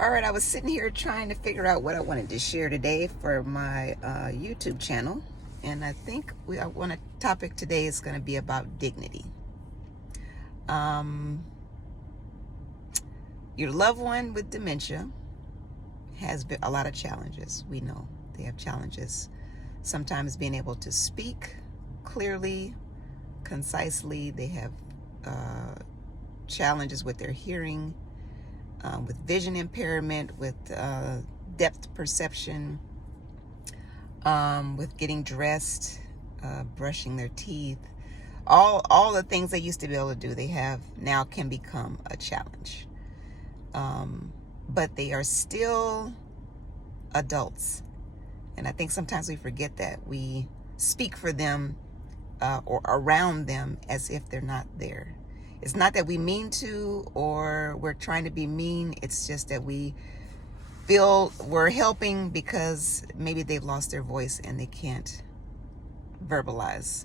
All right, I was sitting here trying to figure out what I wanted to share today for my YouTube channel, and I think a topic today is going to be about dignity. Your loved one with dementia has a lot of challenges. We know they have challenges. Sometimes being able to speak clearly, concisely. They have challenges with their hearing, with vision impairment, with depth perception, with getting dressed, brushing their teeth. All the things they used to be able to do, they have now can become a challenge. But they are still adults. And I think sometimes we forget that. We speak for them or around them as if they're not there. It's not that we mean to or we're trying to be mean. It's just that we feel we're helping because maybe they've lost their voice and they can't verbalize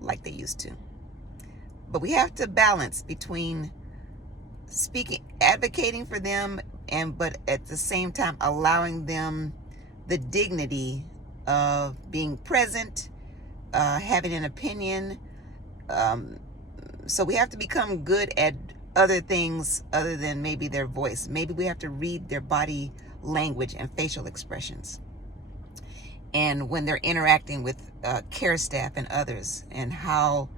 like they used to. But we have to balance between speaking, advocating for them, but at the same time allowing them the dignity of being present, having an opinion. So we have to become good at other things other than maybe their voice. Maybe we have to read their body language and facial expressions. And when they're interacting with care staff and others, and how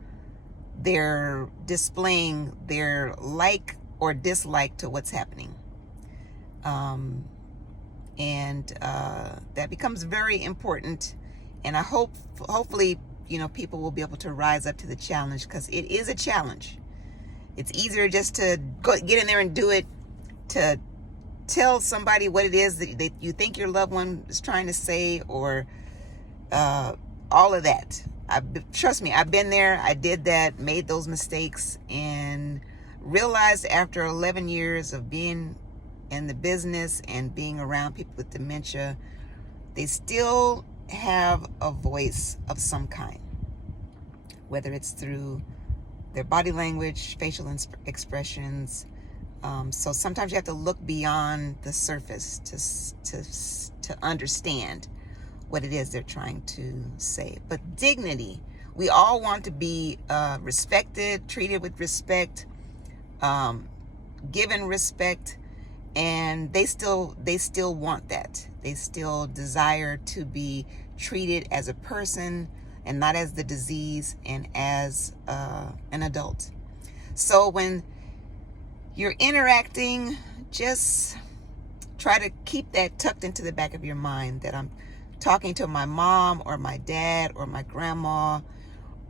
they're displaying their like or dislike to what's happening. That becomes very important. And I hopefully, people will be able to rise up to the challenge, because it is a challenge. It's easier just to get in there and do it, to tell somebody what it is that you think your loved one is trying to say, or all of that. Trust me, I've been there. I did that, made those mistakes, and realized after 11 years of being in the business and being around people with dementia, they still have a voice of some kind, whether it's through their body language, facial expressions. So sometimes you have to look beyond the surface to understand what it is they're trying to say. But dignity, we all want to be respected, treated with respect, given respect, and they still want that. They still desire to be treated as a person and not as the disease, and as an adult. So when you're interacting, just try to keep that tucked into the back of your mind, that I'm talking to my mom or my dad or my grandma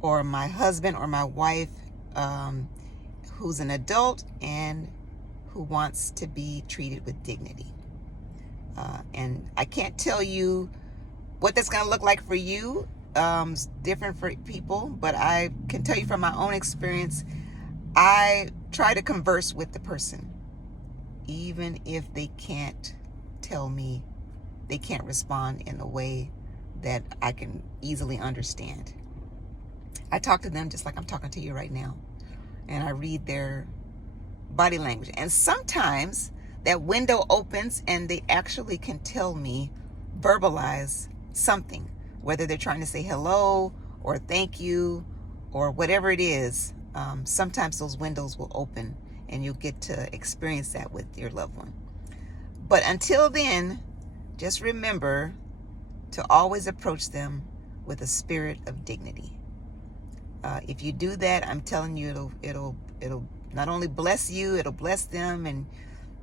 or my husband or my wife, who's an adult and who wants to be treated with dignity. And I can't tell you what that's going to look like for you. It's different for people, but I can tell you from my own experience, I try to converse with the person, even if they can't tell me, they can't respond in a way that I can easily understand. I talk to them just like I'm talking to you right now, and I read their body language. And sometimes that window opens and they actually can tell me, verbalize something, whether they're trying to say hello or thank you or whatever it is. Sometimes those windows will open and you'll get to experience that with your loved one. But until then, just remember to always approach them with a spirit of dignity. If you do that, I'm telling you, it'll not only bless you, it'll bless them, and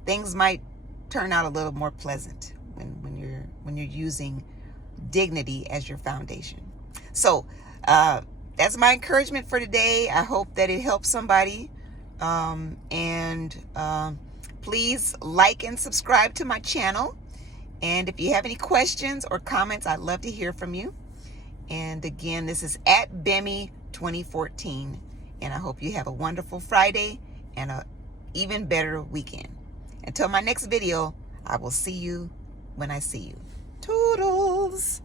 things might turn out a little more pleasant when you're using dignity as your foundation. So that's my encouragement for today. I hope that it helps somebody. Please like and subscribe to my channel. And if you have any questions or comments, I'd love to hear from you. And again, this is at Bemi 2014. And I hope you have a wonderful Friday and an even better weekend. Until my next video, I will see you when I see you. Toodles!